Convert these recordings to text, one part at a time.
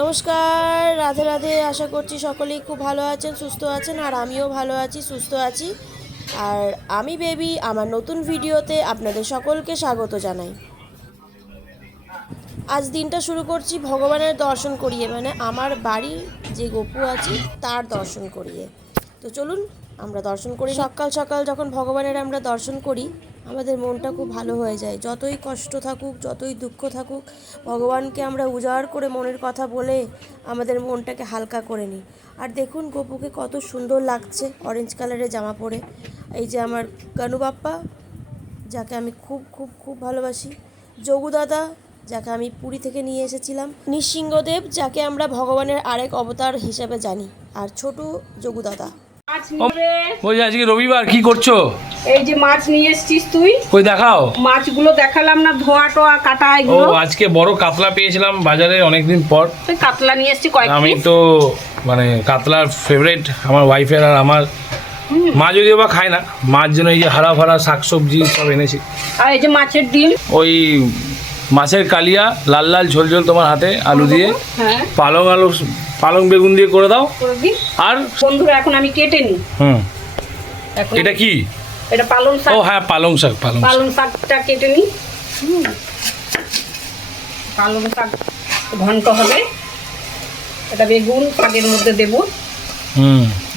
নমস্কার, রাধে রাধে। আশা করছি সকলেই খুব ভালো আছেন, সুস্থ আছেন, আর আমিও ভালো আছি, সুস্থ আছি। আর আমি বেবি আমার নতুন ভিডিওতে আপনাদের সকলকে স্বাগত জানাই। আজ দিনটা শুরু করছি ভগবানের দর্শন করিয়ে, মানে আমার বাড়ির যে গপু আছে তার দর্শন করিয়ে। তো চলুন আমরা দর্শন করি। সকাল সকাল যখন ভগবানের আমরা দর্শন করি আমাদের মনটা খুব ভালো হয়ে যায়। যতই কষ্ট থাকুক, যতই দুঃখ থাকুক, ভগবানকে আমরা উজাড় করে মনের কথা বলে আমাদের মনটাকে হালকা করে নিই। আর দেখুন গপুকে কত সুন্দর লাগছে অরেঞ্জ কালারের জামা পরে। এই যে আমার কানু বাপ্পা, যাকে আমি খুব খুব খুব ভালোবাসি, যোগু দাদা, যাকে আমি পুরী থেকে নিয়ে এসেছিলাম, নৃসিংহদেব, যাকে আমরা ভগবানের আরেক অবতার হিসেবে জানি, আর ছোট যোগু দাদা। বলছি আজকে রবিবার কি করছো? এই যে মাছ নিয়ে এসেছিস তুই, কই দেখাও। মাছগুলো দেখালাম না, ধোয়া টোয়া কাটা ও এগুলো। আজকে বড় কাতলা পেয়েছিলাম বাজারে অনেকদিন পর। তুই কাতলা নিয়ে এসেছিস কয়েক আমি পিস। তো মানে কাতলার ফেভারিট আমার ওয়াইফের আর আমার। মা যদিও বা খায় না, মার জন্য এই যে হারা ফারা শাকসবজি সব এনেছি। আর এই যে মাছের ডিম, ওই মাছের কালিয়া লাল লাল ঝোল ঝোল তোমার হাতে আলু দিয়ে, হ্যাঁ পালং বেগুন দিয়ে করে দাও। করে দিই। আর বন্ধুরা এখন আমি কেটে নিই। এখন এটা কি? এটা পালং শাক। ও হ্যাঁ পালং শাক। পালং শাকটা কেটে নিই। পালং শাক ঘন্ট হবে। এটা বেগুন শাকের মধ্যে দেবো।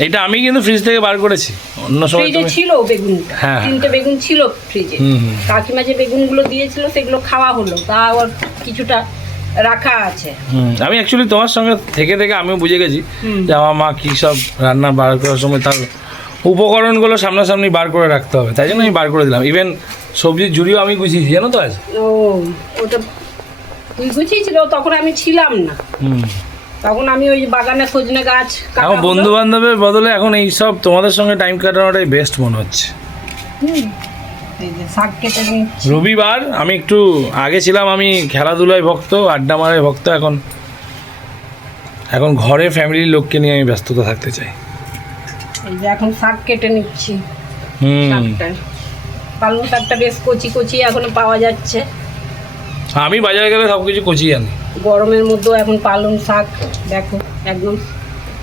এটা আমি কিন্তু ফ্রিজ থেকে বার করেছি, অন্য সময় ফ্রিজে ছিল বেগুন, হ্যাঁ। 3টে বেগুন ছিল ফ্রিজে। কাকিমা যে বেগুনগুলো দিয়েছিল সেগুলো খাওয়া হলো, তা আবার কিছুটা রাখা আছে। আমি অ্যাকচুয়ালি তোমার সঙ্গে থেকে থেকে আমিও বুঝে গেছি যে আমার মা কী সব রান্না বার করার সময় তার উপকরণগুলো সামনাসামনি বার করে রাখতে হবে, তাই জন্য আমি বার করে দিলাম। ইভেন সবজির ঝুড়িও আমি গুছিয়েছি, জানো তো আজ। ও ওটা তুই গুছিয়েছিল, তখন আমি ছিলাম না। তখন আমি ওই বাগানে সজনে গাছ এখন বন্ধু বান্ধবের বদলে এখন এই সব তোমাদের সঙ্গে টাইম কাটানোটাই বেস্ট মনে হচ্ছে। এই যে শাক কেটে নিচ্ছি। রবিবার আমি একটু আগে ছিলাম আমি খেলাধুলায় ভক্ত, আড্ডা মারায় ভক্ত, এখন ঘরে ফ্যামিলির লোককে নিয়ে আমি ব্যস্ততা থাকতে চাই। এই যে এখন শাক কেটে নিচ্ছি। শাকটা পালং শাকটা বেশ কচি কচি এখনো পাওয়া যাচ্ছে। আমি বাজারে গেলে সব কিছু কচিয়ে আনি। গরমের মধ্যেও এখন পালং শাক দেখো একদম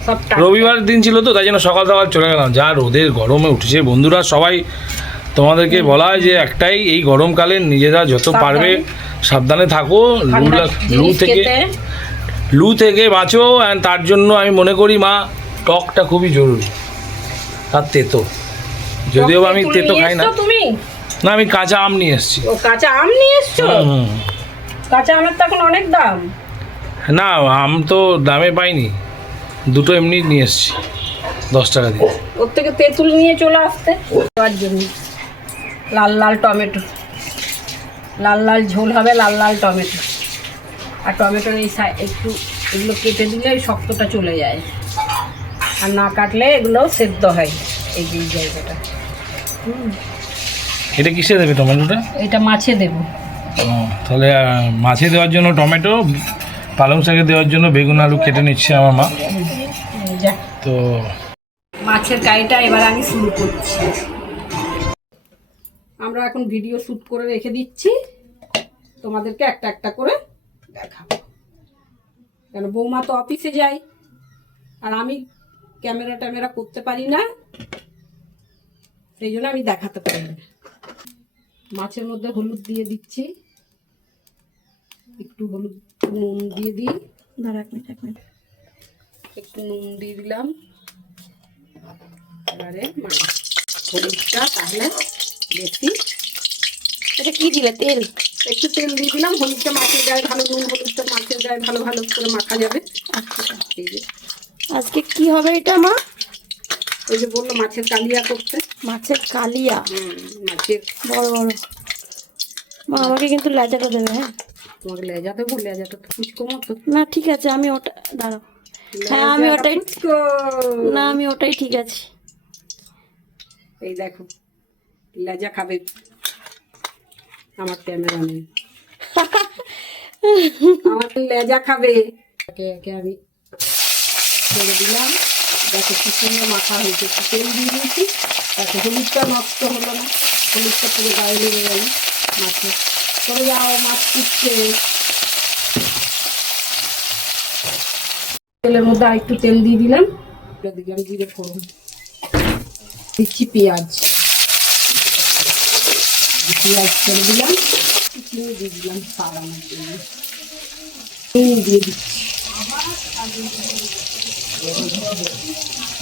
সব রবিবার দিন ছিল তো, তাই জন্য সকাল সকাল চলে গেলাম। যা রোদের গরমে উঠেছে বন্ধুরা, সবাই তোমাদেরকে বলা হয় যে একটাই, এই গরমকালে নিজেরা যত পারবে সাবধানে থাকো, লু থেকে বাঁচো। অ্যান্ড তার জন্য আমি মনে করি মা টকটা খুবই জরুরি, আর তেতো, যদিও আমি তেতো খাই না। তুমি না, আমি কাঁচা আম নিয়ে এসেছি। ও কাঁচা আম নিয়ে এসছো? কাঁচা আমের তো এখন অনেক দাম। না, আম তো দামে পাইনি, দুটো এমনি নিয়ে এসেছি 10 টাকা দিয়ে। ওর থেকে তেঁতুল নিয়ে চলে আসতে দেওয়ার জন্য। লাল লাল টমেটো, লাল লাল ঝোল হবে, লাল লাল টমেটো। আর টমেটোর এই একটু এগুলো কেটে দিলে ওই শক্তটা চলে যায়, আর না কাটলে এগুলো সেদ্ধ হয়। এই যে জায়গাটা এটা কিসে দেবে টমেটোটা? এটা মাছে দেবো। তাহলে মাছে দেওয়ার জন্য টমেটো, পালং শাকে দেওয়ার জন্য বেগুন আলু কেটে নিচ্ছে আমার মা। তো মাছের কারিটা এবার আমি শুরু করছি। আমরা এখন ভিডিও শ্যুট করে রেখে দিচ্ছি, তোমাদেরকে একটা একটা করে দেখাবো। কেন বৌমা তো অফিসে যায়, আর আমি ক্যামেরা করতে পারি না, সেই জন্য আমি দেখাতে পারি না। মাছের মধ্যে হলুদ দিয়ে দিচ্ছি, একটু হলুদ, নুন দিয়ে দিই। একটু নুন দিয়ে দিলাম। এবারে হলুদটা তাহলে বেশি। এটা কি দিলে? তেল? একটু তেল দিয়ে দিলাম। হলুদটা মাছের গায়ে ভালো, নুন হলুদটা মাছের গায়ে ভালো ভালো করে মাখা যাবে। আজকে কি হবে এটা মা? ওই যে বললো মাছের কালিয়া করতে। মাছের কালিয়া? মাছের বড় বড়। মা আমাকে কিন্তু লেজাটা দেবে। হ্যাঁ তোমাকে লেজা দেবো? লেজাটা তো কুচকো মতো না, ঠিক আছে, আমি ওটা দাঁড়াও। হ্যাঁ আমি ওটাই, না আমি ওটাই ঠিক আছে। এই দেখো লেজা খাবে আমার ক্যামেরা নেই। আমার লেজা খাবে। একে একে আমি ছেড়ে দিলাম। দেখো কি সুন্দর মাখা হয়েছে। একটু তেল দিয়ে দিয়েছি, তাতে হলুদটা নষ্ট হলো না, হলুদটা পুরো গায়ে লেগে গেল মাছে। চলে যাও, মাছ ফুটছে। তেলের মধ্যে আর একটু তেল দিয়ে দিলাম, দিলাম জিরে ফোড়ন, দিচ্ছি পেঁয়াজ, ছেড়ে দিলাম, চিনি দিয়ে দিলাম সারানোর জন্য, চিনি দিয়ে দিচ্ছি,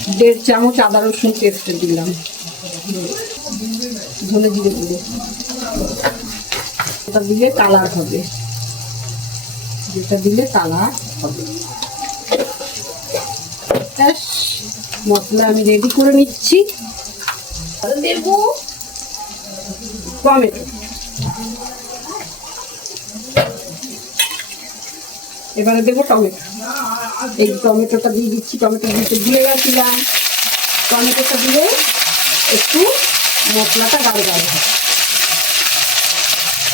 1.5 চামচ আদা রসুন পেস্ট দিলাম, ধনে জিরে গুঁড়ো, এটা দিলে কালার হবে, যেটা দিলে কালার হবে। মশলা আমি রেডি করে নিচ্ছি। দেবো টমেটো, এবারে দেবো টমেটো, এই টমেটোটা দিয়ে দিচ্ছি, টমেটো দিতে দিয়ে গেছিলাম, টমেটোটা দিলে একটু মশলাটা গাঢ় গাঢ় হয়।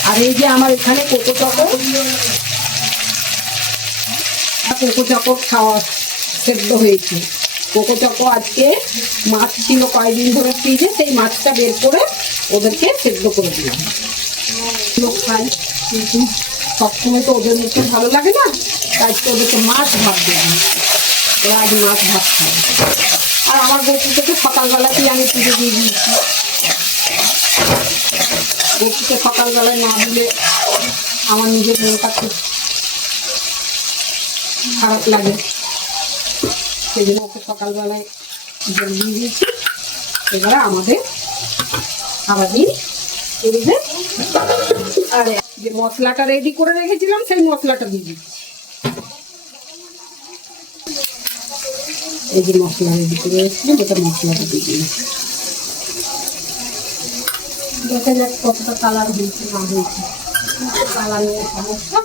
আর এই যে আমার এখানে কোকো চকো খাওয়া সেদ্ধ হয়েছে, কোকো চকো আজকে মাছ ছিল কয়েকদিন ধরে ফ্রিজে, সেই মাছটা বের করে ওদেরকে সেদ্ধ করে দিলাম। লোক খাই, কিন্তু সবসময় তো ওদের মুখে ভালো লাগে না, তাই তো ওদেরকে মাছ ভাত দিলাম, ওরা আজ মাছ ভাত খায়। আর আমার গপু থেকে সকালবেলাতেই আমি পুজো দিয়ে দিয়েছি, গপুকে সকালবেলায় না দিলে আমার নিজের মনটা খুব খারাপ লাগে, সেই জন্য ওকে সকালবেলায় জল দিয়ে দিয়েছি। এবারে আমাদের সারাদিন চলবে। আর যে মশলাটা রেডি করে রেখেছিলাম সেই মশলাটা দিয়ে দিচ্ছি, এই যে মশলা রেডি করে রেখেছিলাম ওটা মশলাটা দিয়ে দিলাম। দেখা যাক কতটা কালার হয়েছে না হয়েছে, কালার নিয়ে সমস্যা।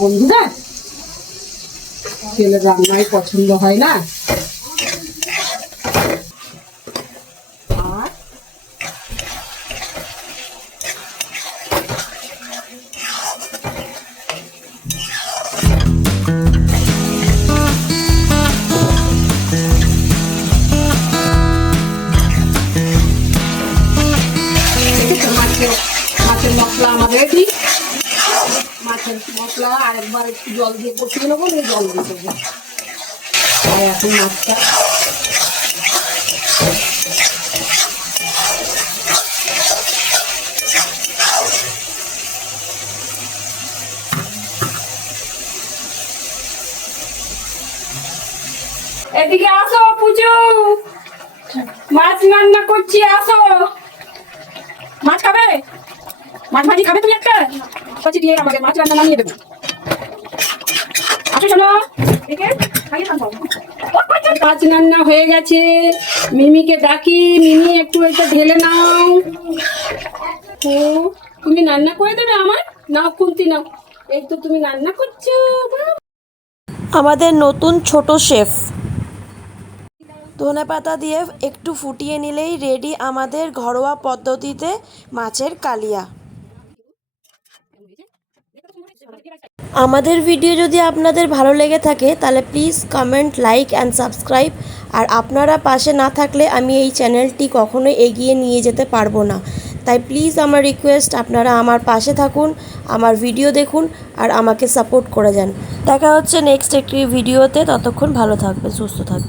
বন্ধুরা, ছেলের রান্নাই পছন্দ হয় না, আর মাছের মশলা আমার রেডি, মাছের মশলা আর একবার একটু জল দিয়ে কষিয়ে নেবো, জল দিয়ে দেবো। আর এখন মাছটা এদিকে আসো, পুজো মাছ রান্না করছি, আসো। মাছ খাবে? মাছ ভাজি খাবে তুমি একটা? আচ্ছা দিয়ে আমাকে মাছ রান্না নামিয়ে দেবো। আসো শোনো, মাছ রান্না হয়ে গেছে, মিমিকে ডাকি, মিমি একটু এটা ঢেলে নাও। ও তুমি রান্না করে দেবে আমার? নাও খুন্তি নাও, এই তো তুমি রান্না করছো। আমাদের নতুন ছোট শেফ। ধনেপাতা দিয়ে একটু ফুটিয়ে নিলেই রেডি আমাদের ঘরোয়া পদ্ধতিতে মাছের কালিয়া। আমাদের ভিডিও যদি আপনাদের ভালো লেগে থাকে তাহলে please comment, like and subscribe. আর আপনারা পাশে না থাকলে আমি এই চ্যানেলটি কখনোই এগিয়ে নিয়ে যেতে পারবো না। তাই প্লিজ আমার রিকোয়েস্ট, আপনারা আমার পাশে থাকুন, আমার ভিডিও দেখুন আর আমাকে সাপোর্ট করে যান। দেখা হচ্ছে নেক্সট একটি ভিডিওতে, ততক্ষণ ভালো থাকবে, সুস্থ থাকবে।